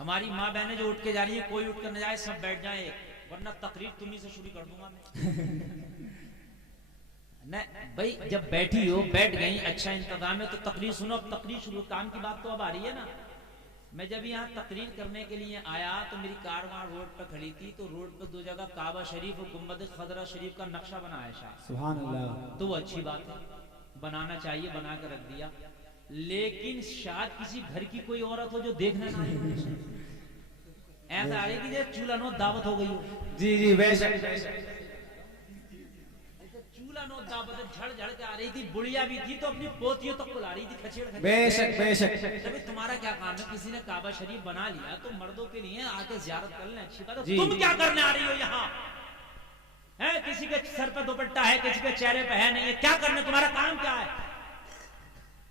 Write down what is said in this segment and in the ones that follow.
ہماری ماں بہنیں جو اٹھ کے جا رہی ہیں کوئی اٹھ کر نہ جائے, سب بیٹھ جائیں, ورنہ تقریر تمہیں سے شروع کر دوں گا میں. بھائی جب بیٹھی ہو, بیٹھ گئی, اچھا انتظام ہے تو تقریر سنو. اب تقریر شروع, کام کی بات تو اب آ رہی ہے نا. میں جب یہاں تقریر کرنے کے لیے آیا تو میری کار وہاں روڈ پہ کھڑی تھی, تو روڈ پہ 2 جگہ کعبہ شریف اور گنبد خضرا شریف کا نقشہ بنایا ہے شاہ. سبحان اللہ. تو وہ اچھی بات ہے, بنانا چاہیے, بنا کے رکھ دیا. لیکن شاید کسی گھر کی کوئی عورت ہو جو دیکھنا نہ آئی, ایسا آ رہی کہ یہ چولہا نو دعوت ہو گئی ہو. جی جی بے شک چولہا نو دعوت جھڑ جھڑ کے آ رہی تھی, بڑھیا بھی تھی تو اپنی پوتیوں تک بلا رہی تھی کھچیڑ کھچیڑ. بے شک بے شک. تمہارا کیا کام ہے, کسی نے کعبہ شریف بنا لیا تو مردوں کے لیے آ کے زیارت کر لیں, اچھی بات ہے. تم کیا کرنے آ رہی ہو یہاں ہے؟ کسی کے سر پہ دوپٹہ ہے, کسی کے چہرے پہ ہے نہیں ہے, کیا کرنے, تمہارا کام کیا ہے؟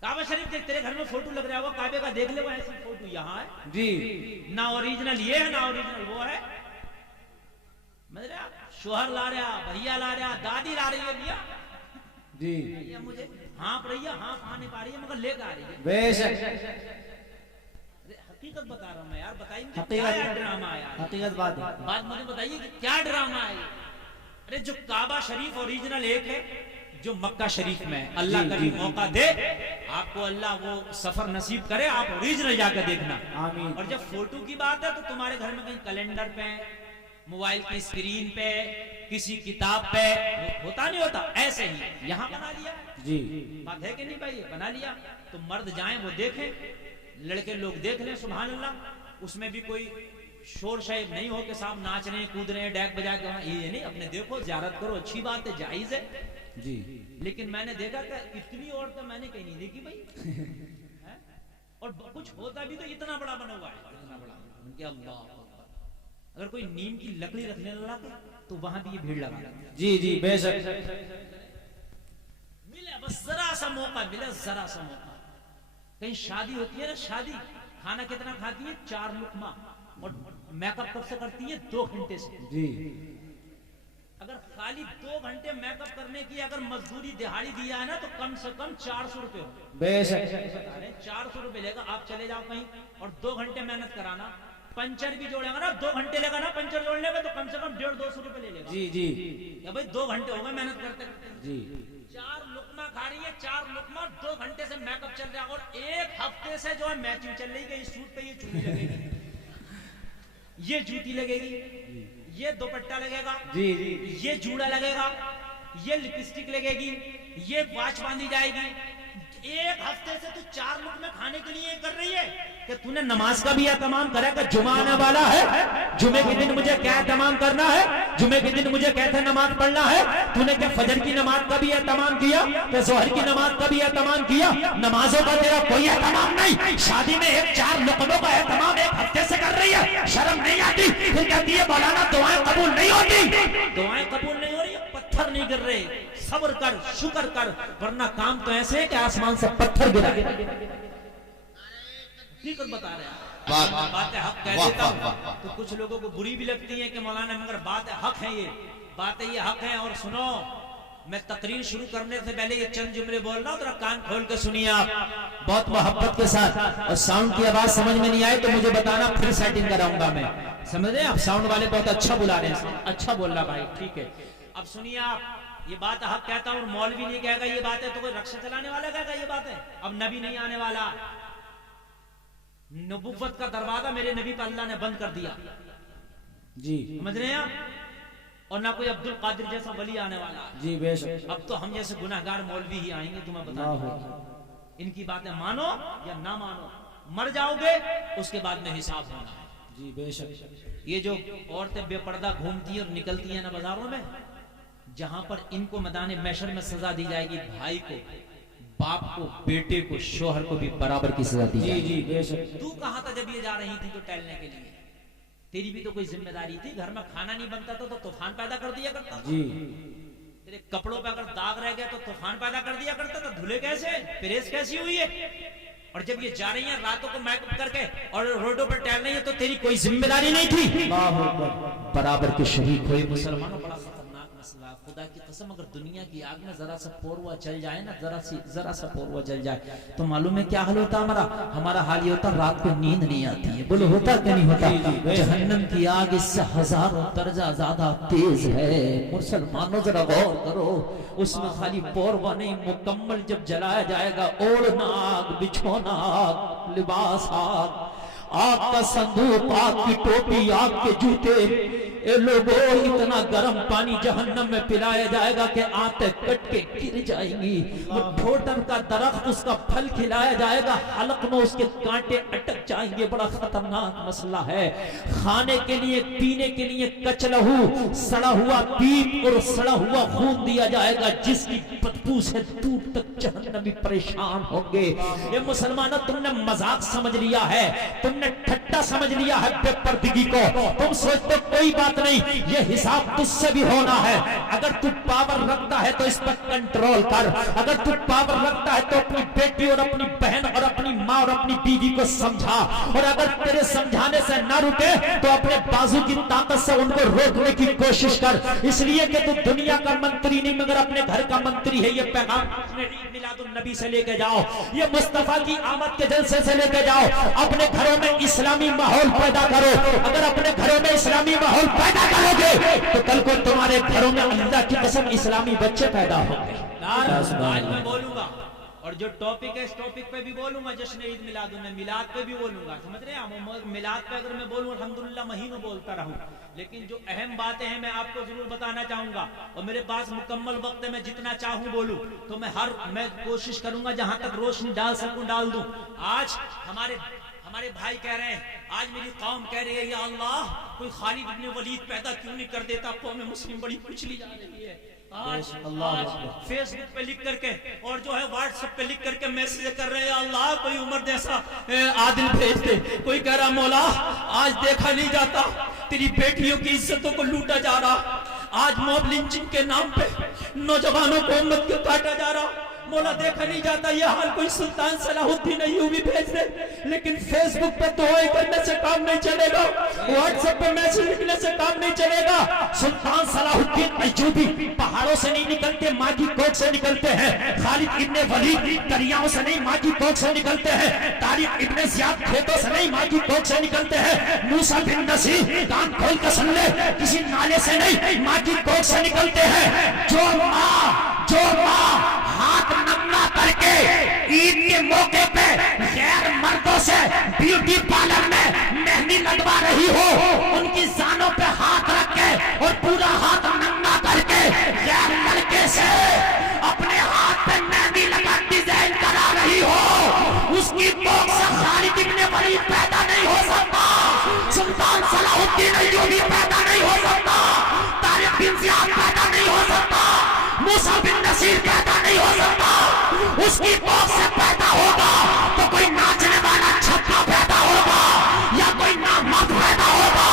کعبہ شریف دیکھ, تیرے گھر میں فوٹو لگ رہا ہے, وہ کعبے کا دیکھ لے, وہ ایسی فوٹو یہاں ہے جی. نہ اوریجنل یہ ہے نہ اوریجنل وہ ہے. شوہر لا رہا, بھیا لا رہا, دادی لا رہی ہے, بھیا جی مجھے ہانپ رہی ہے, ہانپ آنے پا رہی ہے, مگر لے کے آ رہی ہے. بے شک. حقیقت بتا رہا ہوں میں یار, بتائیے مجھے کیا ڈرامہ آیا, حقیقت بات ہے. بات مجھے بتائیے کہ کیا ڈرامہ ہے. ارے جو کعبہ شریف اوریجنل ایک ہے جو مکہ شریف میں, اللہ کبھی موقع دے آپ کو, اللہ وہ سفر نصیب کرے, آپ اوریجنل جا کے دیکھنا. آمین. اور جب فوٹو کی بات ہے تو تمہارے گھر میں کہیں کیلنڈر پہ, موبائل کی اسکرین پہ, کسی کتاب پہ ہوتا نہیں ہوتا, ایسے ہی یہاں بنا لیا. جی بات ہے کہ نہیں بھائی, بنا لیا. تو مرد جائیں وہ دیکھیں, لڑکے لوگ دیکھ لیں, سبحان اللہ. اس میں بھی کوئی شور شیب نہیں ہو کہ صاحب ناچ رہے ہیں, کود رہے ہیں, ڈیک بجا کے, یہ نہیں. اپنے دیکھو, زیارت کرو, اچھی بات ہے, جائز ہے. جی. لیکن میں نے دیکھا کہ اتنی عورتیں میں نے کہیں نہیں دیکھی بھائی. اور کچھ ہوتا بھی تو اتنا بڑا بنا ہوا ہے, اتنا بڑا. اللہ اگر کوئی نیم کی لکڑی رکھنے لگا تو وہاں بھی یہ بھیڑ لگا. جی جی بے شک. ملے بس ذرا سا موقع ملے, ذرا سا موقع. کہیں شادی ہوتی ہے نا, شادی کھانا کتنا کھاتی ہے, 4 لقمہ, اور میک اپ کب سے کرتی ہے, 2 گھنٹے سے. جی. اگر خالی 2 گھنٹے میک اپ کرنے کی اگر مزدوری دہاڑی دیا ہے نا تو کم سے کم 400 روپے ہو. بے شک. 400 روپے لے گا. آپ چلے جاؤ کہیں اور 2 گھنٹے محنت کرانا, پنچر بھی جوڑے گا نا, 2 گھنٹے لے گا نا پنچر جوڑنے کا, تو کم سے کم 150-200 روپے لے لے گا. جی جی. یا بھائی 2 گھنٹے ہو گئے محنت کرتے کرتے. جی. 4 لقمہ کھا رہی ہے, 4 لقمہ, 2 گھنٹے سے میک اپ چل رہا ہے, اور 1 ہفتے سے جو ہے میچنگ چل رہی ہے. اس سوٹ پہ یہ چوڑی لگے گی, یہ جوتی لگے گی, یہ دوپٹہ لگے گا, جی جی. یہ جوڑا لگے گا, یہ لپسٹک لگے گی, یہ واچ باندھی جائے گی. 1 ہفتے سے تو 4 لقمے کھانے کے لیے کر رہی ہے کہ تو نے نماز کا بھی اہتمام کرا کہ جمعہ آنے والا ہے, جمعے کے دن مجھے کیا اہتمام کرنا ہے, جمعے کے دن مجھے کیسے نماز پڑھنا ہے. تو نے کیا فجر کی نماز کا بھی اہتمام کیا, کہ ظہر کی نماز کا بھی اہتمام کیا؟ نمازوں کا تیرا کوئی اہتمام نہیں. شادی میں 4 لقموں کا اہتمام 1 ہفتے سے کر رہی ہے, شرم نہیں آتی؟ پھر کہتی ہے مولانا دعائیں قبول نہیں ہوتی. دعائیں قبول نہیں ہو رہی, پتھر نہیں گر رہے. صبر کر, شکر کر, ورنہ کام تو ایسے ہے کہ آسمان سے پتھر گرا. حقیقت بتا رہے ہیں, باتیں حق کہہ دیتا ہوں تو کچھ لوگوں کو بری بھی لگتی ہے کہ مولانا مگر باتیں حق ہیں, یہ باتیں یہ حق ہیں. اور سنو, میں تقریر شروع کرنے سے پہلے یہ چند جملے بول رہا ہوں, ذرا کان کھول کے سنیے آپ بہت محبت کے ساتھ. اور ساؤنڈ کی آواز سمجھ میں نہیں آئے تو مجھے بتانا, پھر سیٹنگ کراؤں گا میں. سمجھ رہے ہیں آپ, ساؤنڈ والے بہت اچھا بلا رہے ہیں, اچھا بول رہا بھائی, ٹھیک ہے. اب سنیے آپ, یہ بات حق کہتا ہوں, اور مولوی نہیں کہے گا یہ بات ہے تو کوئی رکشہ چلانے والا کہے گا یہ بات ہے. اب نبی نہیں آنے والا, نبوت کا دروازہ میرے نبی پر اللہ نے بند کر دیا. جی سمجھ رہے ہیں آپ, اور نہ کوئی عبد القادر جیسا ولی آنے والا. جی بے شک. اب تو ہم جیسے گناہگار مولوی ہی آئیں گے تمہیں بتانا. ان کی باتیں مانو یا نہ مانو, مر جاؤ گے اس کے بعد میں حساب ہونا ہے. جی بے شک. یہ جو عورتیں بے پردہ گھومتی ہیں اور نکلتی ہیں نا بازاروں میں, جہاں پر ان کو میدان محشر میں سزا دی جائے گی, بھائی کو, باپ کو, بیٹے کو, شوہر کو بھی برابر کی سزا دی جائے گی. جی بے شک. تو کہاں تھا جب یہ جا رہی تھی تو ٹہلنے کے لیے؟ تیری بھی تو کوئی ذمہ داری تھی. گھر میں کھانا نہیں بنتا تھا تو طوفان پیدا کر دیا کرتا. جی. تیرے کپڑوں پہ اگر داغ رہ گیا تو طوفان پیدا کر دیا کرتا تھا. دھلے کیسے, پریس کیسی ہوئی ہے؟ اور جب یہ جا رہی ہیں راتوں کو میک اپ کر کے اور روڈوں پر ٹہل رہی ہیں تو تیری کوئی ذمہ داری نہیں تھی. اللہ اکبر. برابر کے شریک ہوئے مسلمانوں, بڑا خطرناک مسئلہ. خدا خدا کی قسم اگر دنیا کی آگ میں ذرا سا پوروا چل جائے نا، ذرا سا پوروا چل جائے تو معلوم ہے کیا حال ہوتا ہمارا حال یہ ہوتا رات کو نیند نہیں آتی ہے. بولو ہوتا کہ نہیں ہوتا؟ جہنم کی آگ اس سے ہزاروں درجہ زیادہ تیز ہے. مسلمانوں ذرا غور کرو، اس میں خالی پوروا نہیں، مکمل جب جلایا جائے گا، اوڑھنا آگ، بچھونا آگ، لباس آگ، آگ کا صندوق، آگ کی ٹوپی، آگ کے جوتے. اے لوگوں اتنا گرم پانی جہنم میں پلایا جائے گا کہ آنتیں کٹ کے گر جائیں گی. وہ ڈھوٹن کا درخت اس کا پھل کھلایا جائے گا، حلق میں اس کے کانٹے اٹک جائیں گے. بڑا خطرناک مسئلہ ہے. کھانے کے لیے پینے کے لیے کچلہو، سڑا ہوا پیپ اور سڑا ہوا خون دیا جائے گا، جس کی بدبو سے دور تک جہنمی پریشان ہوں گے. یہ مسلمانوں تم نے مذاق سمجھ لیا ہے، تم نے ٹھٹا سمجھ لیا ہے بے پردگی کو. تم سوچتے کوئی بات نہیں، یہ حساب تجھ سے بھی ہونا ہے. اگر تو پاور رکھتا ہے تو اس پر کنٹرول کر. اگر تو پاور رکھتا ہے تو اپنی بیٹی اور اپنی بہن اور اپنی ماں اور اپنی بیوی کو سمجھا، اور اگر تیرے سمجھانے سے نہ رکے تو اپنے بازو کی طاقت سے ان کو روکنے کی کوشش کر. اس لیے کہ تو دنیا کا منتری نہیں مگر اپنے گھر کا منتری ہے. یہ پیغام اپنے عید میلاد النبی سے لے کے جاؤ، یہ مصطفیٰ کی آمد کے جلسے سے لے کے جاؤ. اپنے گھروں میں اسلامی ماحول پیدا کرو. اگر اپنے گھروں میں اسلامی ماحول پیدا کرو گے تو کل کو تمہارے گھروں میں اللہ کی قسم اسلامی بچے پیدا ہوں گے. آج میں بولوں گا، اور جو ٹاپک ہے اس ٹاپک پہ بھی بولوں گا، جشن عید میلاد النبی، میلاد پہ بھی بولوں گا. سمجھ رہے ہیں؟ میلاد پہ اگر میں بولوں الحمدللہ مہینوں بولتا رہوں، لیکن جو اہم باتیں ہیں میں آپ کو ضرور بتانا چاہوں گا. اور میرے پاس مکمل وقت ہے، میں جتنا چاہوں بولوں. تو میں کوشش کروں گا جہاں تک روشنی ڈال سکوں ڈال دوں. آج ہمارے بھائی کہہ رہے ہیں، آج میری قوم کہہ رہی ہے یا اللہ کوئی خالد بن ولید پیدا کیوں نہیں کر دیتا، قوم مسلم بڑی کچلی جا رہی ہے. آج فیس بک پہ لکھ کر کے اور جو ہے واٹس ایپ پہ لکھ کر کے میسج کر رہے ہیں اللہ کوئی عمر جیسا عادل بھیج دے. کوئی کہہ رہا مولا آج دیکھا نہیں جاتا تیری بیٹیوں کی عزتوں کو لوٹا جا رہا، آج موب لنچنگ کے نام پہ نوجوانوں کو امت کو کاٹا جا رہا. مولا دیکھا نہیں جاتا یہ حال کوئی سلطان صلاح الدین ایوبی بھیج دے. لیکن فیس بک پہ دعائیں کرنے سے کام نہیں چلے گا، واٹس ایپ پہ میسج لکھنے سے کام نہیں چلے گا. سلطان صلاح الدین ایوبی پہاڑوں سے نہیں نکلتے، ماں کی کوکھ سے نکلتے ہیں. خالد ابن ولید دریاؤں سے نہیں ماں کی کوکھ سے نکلتے ہیں. طارق ابن زیاد کھیتوں سے نہیں ماں کی کوکھ سے نکلتے ہیں. موسیٰ بن نصیر کان کھول کے سن لے کسی نالے سے نہیں ماں کی کوکھ سے نکلتے ہیں. جو ماں ہاتھ ننگا کر کے عید کے موقع پہ غیر مردوں سے بیوٹی پارلر میں مہندی لگوا رہی ہو، ان کی زانوں پہ ہاتھ رکھ کے اور پورا ہاتھ ننگا کر کے غیر لڑکے سے اپنے ہاتھ پہ مہندی لگا ڈیزائن کرا رہی ہو، اس کی کوکھ سے خالد ابن ولید پیدا نہیں ہو سکتا، سلطان صلاح الدین ایوبی پیدا نہیں ہو سکتا، طارق بن زیاد پیدا نہیں ہو سکتا، موسیٰ بن نصیر پیدا نہیں ہو سکتا. اس کی کوکھ سے پیدا ہوگا تو کوئی ناچنے والا چھپا پیدا ہوگا، یا کوئی نامرد پیدا ہوگا،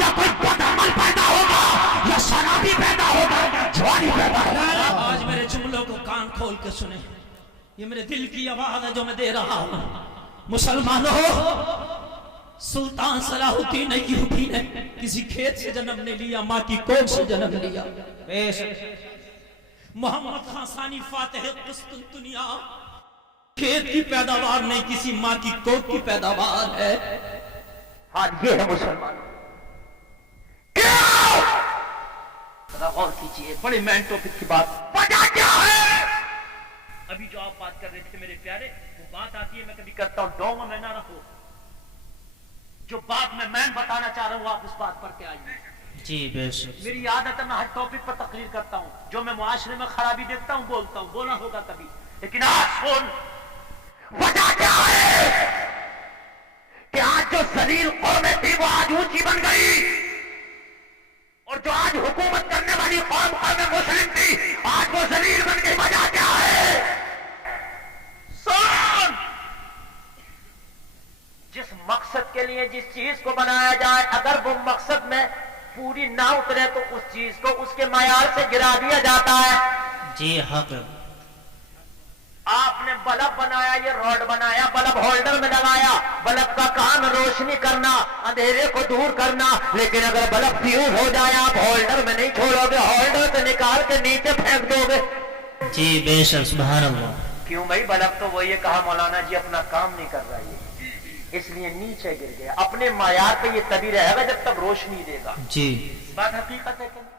یا کوئی بدعمل پیدا ہوگا، یا شرابی پیدا ہوگا، یا جوانی پیدا ہوگا. آج میرے جملوں کو کان کھول کے سنیں، یہ میرے دل کی آواز ہے جو میں دے رہا ہوں. مسلمانوں، سلطان صلاح الدین ایوبی نے کسی کھیت سے جنم نہیں لیا، ماں کی کوکھ سے جنم لیا. محمد خان ثانی فاتح قسطنطنیہ کھیت کی پیداوار نہیں، کسی ماں کی کوکھ کی پیداوار ہے. آج یہ ہے مسلمان. غور کیجئے، بڑے مین ٹاپک کی بات. وجہ کیا ہے؟ ابھی جو آپ بات کر رہے تھے میرے پیارے، وہ بات آتی ہے میں کبھی کرتا ہوں ڈونگا میں نہ رہو. جو بات میں بتانا چاہ رہا ہوں آپ اس بات پر کے آئیے. جی بے شک. میری عادت ہے میں ہر ٹاپک پر تقریر کرتا ہوں، جو میں معاشرے میں خرابی دیکھتا ہوں بولتا ہوں، بولا ہوگا کبھی. لیکن آج سن، وجہ کیا ہے کہ آج جو ذلیل قومیں تھی وہ آج اونچی بن گئی، اور جو آج حکومت کرنے والی قوم مسلم تھی آج وہ ذلیل بن گئی. وجہ کیا ہے؟ سن، جس مقصد کے لیے جس چیز کو بنایا جائے اگر وہ مقصد میں پوری نہ اترے تو اس چیز کو اس کے معیار سے گرا دیا جاتا ہے. جی حق. آپ نے بلب بنایا، یہ راڈ بنایا، بلب ہولڈر میں لگایا، بلب کا کام روشنی کرنا، اندھیرے کو دور کرنا، لیکن اگر بلب فیوز ہو جائے آپ ہولڈر میں نہیں چھوڑو گے، ہولڈر سے نکال کے نیچے پھینک دو گے. جی بے شک، سبحان اللہ. کیوں بھائی؟ بلب تو وہ یہ کہا مولانا جی اپنا کام نہیں کر رہا یہ، اس لیے نیچے گر گیا. اپنے معیار پہ یہ تبھی رہے گا جب تک روشنی دے گا. جی بات حقیقت ہے کہ